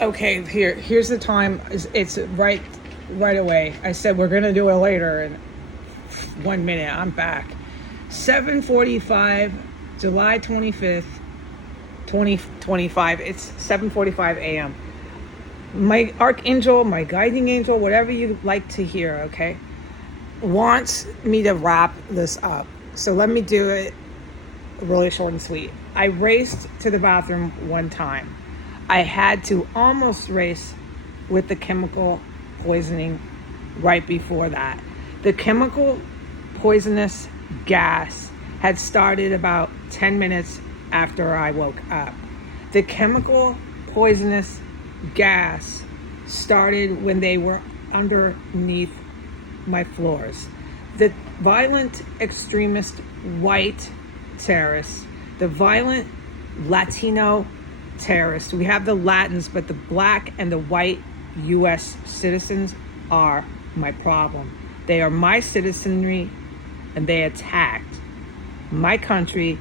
Okay, here's the time. It's right away. I said we're gonna do it later in 1 minute. I'm back. 7:45, July 25th, 2025. It's 7:45 a.m. My archangel, my guiding angel, whatever you like to hear, okay, wants me to wrap this up. So let me do it really short and sweet. I raced to the bathroom one time. I had to almost race with the chemical poisoning right before that. The chemical poisonous gas had started about 10 minutes after I woke up. The chemical poisonous gas started when they were underneath my floors. The violent extremist white terrorists, the violent Latino terrorists, we have the Latins, but the black and the white US citizens are my problem. They are my citizenry, and they attacked my country,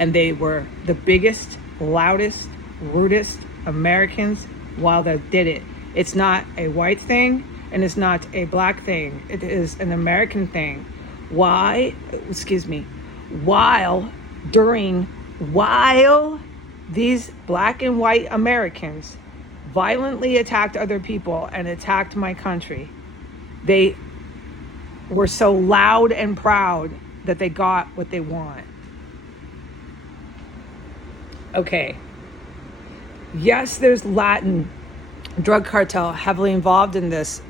and they were the biggest, loudest, rudest Americans while they did it. It's not a white thing, and it's not a black thing. It is an American thing. Why? Excuse me. While these black and white Americans violently attacked other people and attacked my country, they were so loud and proud that they got what they want. Okay. Yes, there's Latin drug cartel heavily involved in this.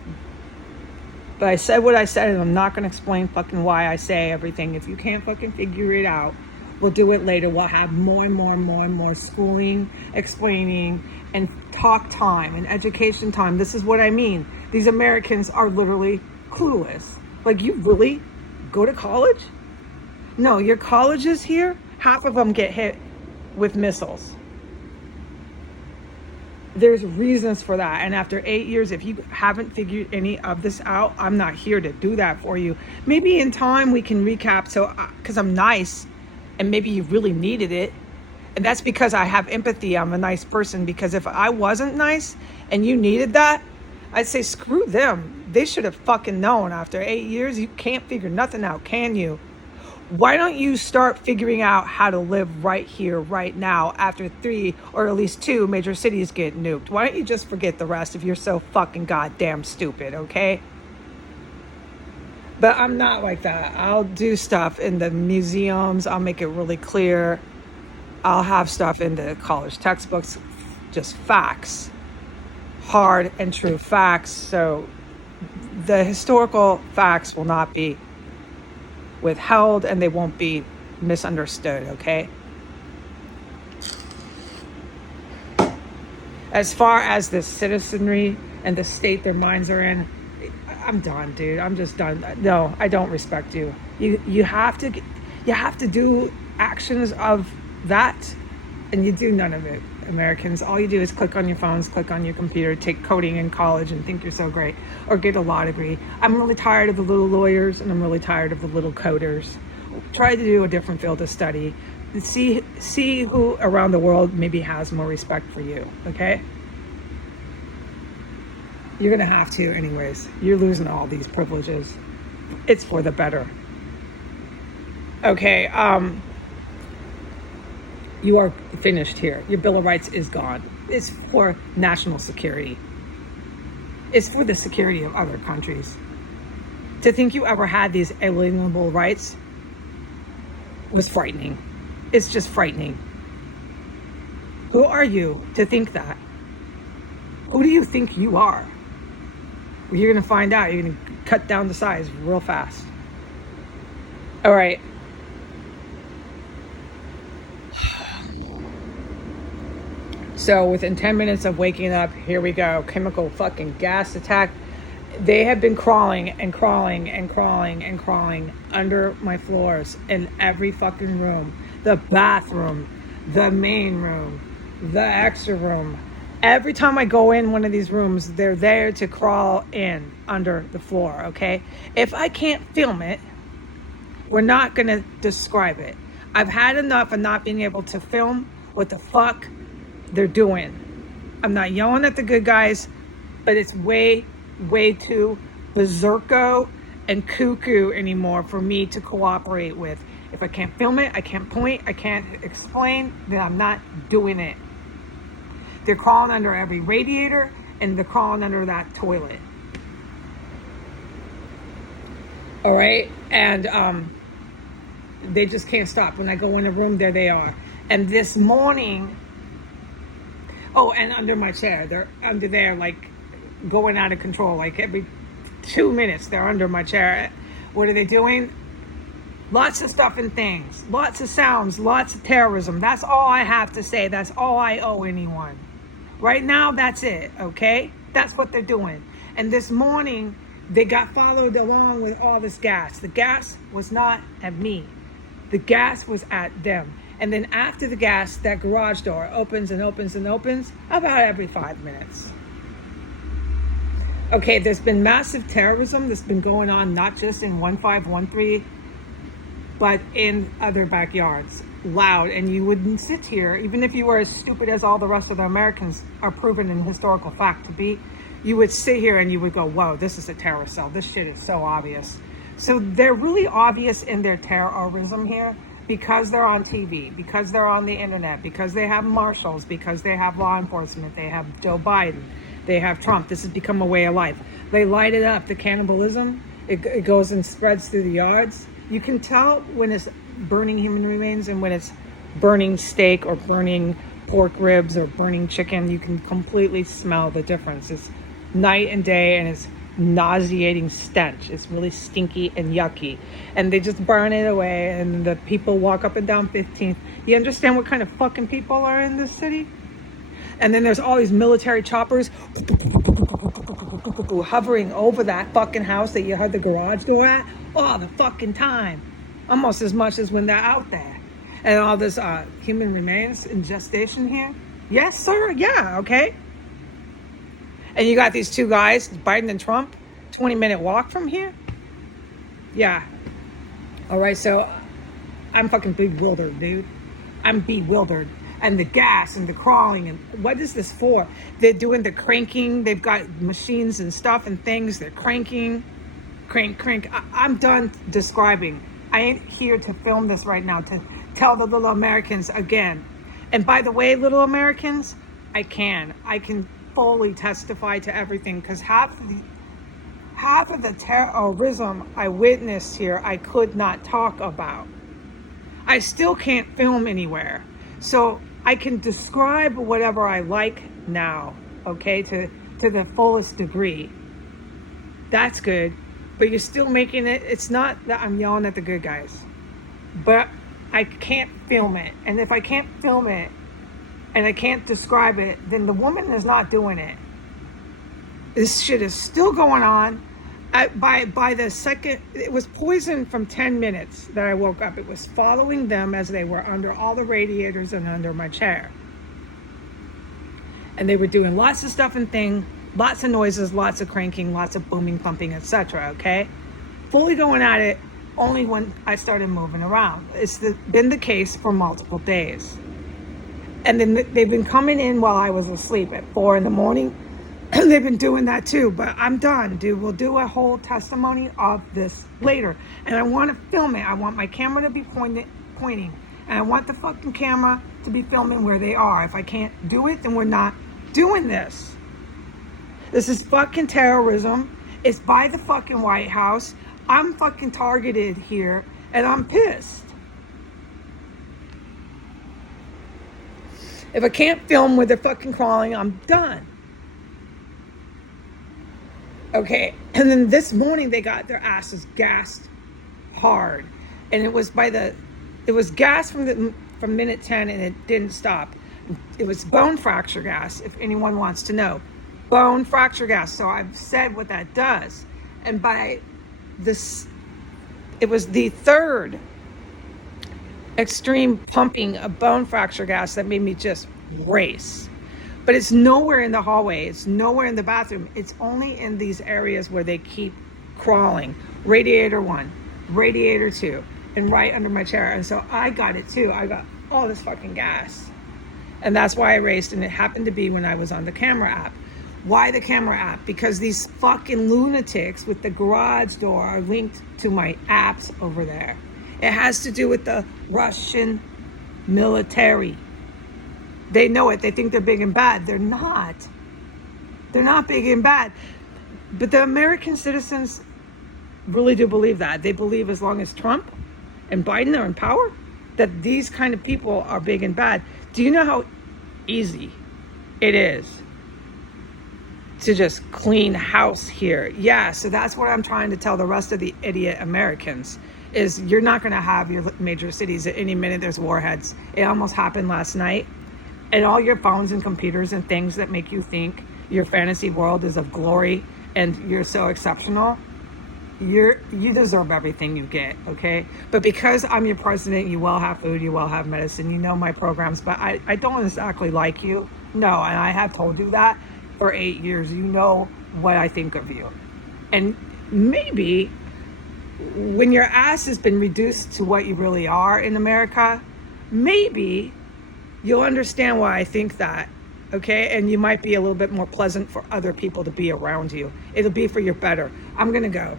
But I said what I said, and I'm not going to explain fucking why I say everything. If you can't fucking figure it out, we'll do it later. We'll have more and more schooling, explaining, and talk time and education time. This is what I mean. These Americans are literally clueless. Like, you really go to college? No, your colleges here, half of them get hit with missiles. There's reasons for that. And after 8 years, if you haven't figured any of this out, I'm not here to do that for you. Maybe in time we can recap. So, because I'm nice, and maybe you really needed it. And that's because I have empathy. I'm a nice person. Because if I wasn't nice and you needed that, I'd say screw them. They should have fucking known. After 8 years, you can't figure nothing out, can you? Why don't you start figuring out how to live right here, right now, after 3 or at least 2 major cities get nuked? Why don't you just forget the rest if you're so fucking goddamn stupid, okay? But I'm not like that. I'll do stuff in the museums. I'll make it really clear. I'll have stuff in the college textbooks, just facts, hard and true facts. So the historical facts will not be withheld, and they won't be misunderstood, okay? As far as the citizenry and the state their minds are in, I'm done, dude. I'm just done. No, I don't respect you. You have to do actions of that, and you do none of it. Americans, all you do is click on your phones, click on your computer, take coding in college and think you're so great, or get a law degree. I'm really tired of the little lawyers, and I'm really tired of the little coders. Try to do a different field of study. See who around the world maybe has more respect for you, okay? You're gonna have to anyways. You're losing all these privileges. It's for the better. Okay, you are finished here. Your Bill of Rights is gone. It's for national security. It's for the security of other countries. To think you ever had these alienable rights was frightening. It's just frightening. Who are you to think that? Who do you think you are? Well, you're going to find out. You're going to cut down the size real fast. All right. So within 10 minutes of waking up, here we go. Chemical fucking gas attack. They have been crawling and crawling and crawling and crawling under my floors in every fucking room. The bathroom, the main room, the extra room. Every time I go in one of these rooms, they're there to crawl in under the floor, okay? If I can't film it, we're not going to describe it. I've had enough of not being able to film what the fuck they're doing. I'm not yelling at the good guys, but it's way, way too berserko and cuckoo anymore for me to cooperate with. If I can't film it, I can't point, I can't explain, then I'm not doing it. They're crawling under every radiator and they're crawling under that toilet. All right, and they just can't stop. When I go in the room, there they are. And this morning, oh, and under my chair, they're under there, like going out of control. Like every 2 minutes, they're under my chair. What are they doing? Lots of stuff and things, lots of sounds, lots of terrorism. That's all I have to say. That's all I owe anyone. Right now, that's it, okay? That's what they're doing. And this morning, they got followed along with all this gas. The gas was not at me. The gas was at them. And then after the gas, that garage door opens and opens and opens about every 5 minutes. Okay, there's been massive terrorism that's been going on, not just in 1513, but in other backyards, loud. And you wouldn't sit here, even if you were as stupid as all the rest of the Americans are proven in historical fact to be, you would sit here and you would go, whoa, this is a terrorist cell. This shit is so obvious. So they're really obvious in their terrorism here because they're on TV, because they're on the internet, because they have marshals, because they have law enforcement, they have Joe Biden, they have Trump. This has become a way of life. They light it up. The cannibalism, it goes and spreads through the yards. You can tell when it's burning human remains and when it's burning steak or burning pork ribs or burning chicken. You can completely smell the difference. It's night and day, and it's nauseating stench. It's really stinky and yucky, and they just burn it away, and the people walk up and down 15th. You understand what kind of fucking people are in this city? And then there's all these military choppers hovering over that fucking house that you had the garage door at all the fucking time, almost as much as when they're out there. And all this human remains in gestation here. Yes, sir. Yeah, okay. And you got these two guys, Biden and Trump, 20-minute walk from here. Yeah. All right, so I'm fucking bewildered, dude. I'm bewildered. And the gas and the crawling, and what is this for? They're doing the cranking. They've got machines and stuff and things. They're cranking, crank. I'm done describing. I ain't here to film this right now to tell the little Americans again. And by the way, little Americans, I can fully testify to everything, because half of the terrorism I witnessed here, I could not talk about. I still can't film anywhere. So I can describe whatever I like now, okay, to the fullest degree. That's good. But you're still making it, it's not that I'm yelling at the good guys, but I can't film it. And if I can't film it and I can't describe it, then the woman is not doing it. This shit is still going on. By the second, it was poison from 10 minutes that I woke up. It was following them as they were under all the radiators and under my chair. And they were doing lots of stuff and things, lots of noises, lots of cranking, lots of booming, pumping, etc. Okay? Fully going at it only when I started moving around. It's been the case for multiple days. And then they've been coming in while I was asleep at 4 a.m. They've been doing that too, but I'm done, dude. We'll do a whole testimony of this later. And I want to film it. I want my camera to be pointing. And I want the fucking camera to be filming where they are. If I can't do it, then we're not doing this. This is fucking terrorism. It's by the fucking White House. I'm fucking targeted here, and I'm pissed. If I can't film where they're fucking crawling, I'm done. Okay, and then this morning they got their asses gassed hard, and it was gas from minute 10, and it didn't stop. It was bone fracture gas, if anyone wants to know. Bone fracture gas. So I've said what that does, and by this, it was the third extreme pumping of bone fracture gas that made me just race. But it's nowhere in the hallway. It's nowhere in the bathroom. It's only in these areas where they keep crawling. Radiator 1, radiator 2, and right under my chair. And so I got it too. I got all this fucking gas. And that's why I raced, and it happened to be when I was on the camera app. Why the camera app? Because these fucking lunatics with the garage door are linked to my apps over there. It has to do with the Russian military. They know it. They think they're big and bad. They're not. They're not big and bad. But the American citizens really do believe that. They believe as long as Trump and Biden are in power, that these kind of people are big and bad. Do you know how easy it is to just clean house here? Yeah, so that's what I'm trying to tell the rest of the idiot Americans is you're not going to have your major cities at any minute. There's warheads. It almost happened last night. And all your phones and computers and things that make you think your fantasy world is of glory and you're so exceptional, you deserve everything you get, okay? But because I'm your president, you will have food, you will have medicine, you know my programs, but I don't exactly like you. No, and I have told you that for 8 years. You know what I think of you. And maybe when your ass has been reduced to what you really are in America, maybe you'll understand why I think that, okay? And you might be a little bit more pleasant for other people to be around you. It'll be for your better. I'm gonna go.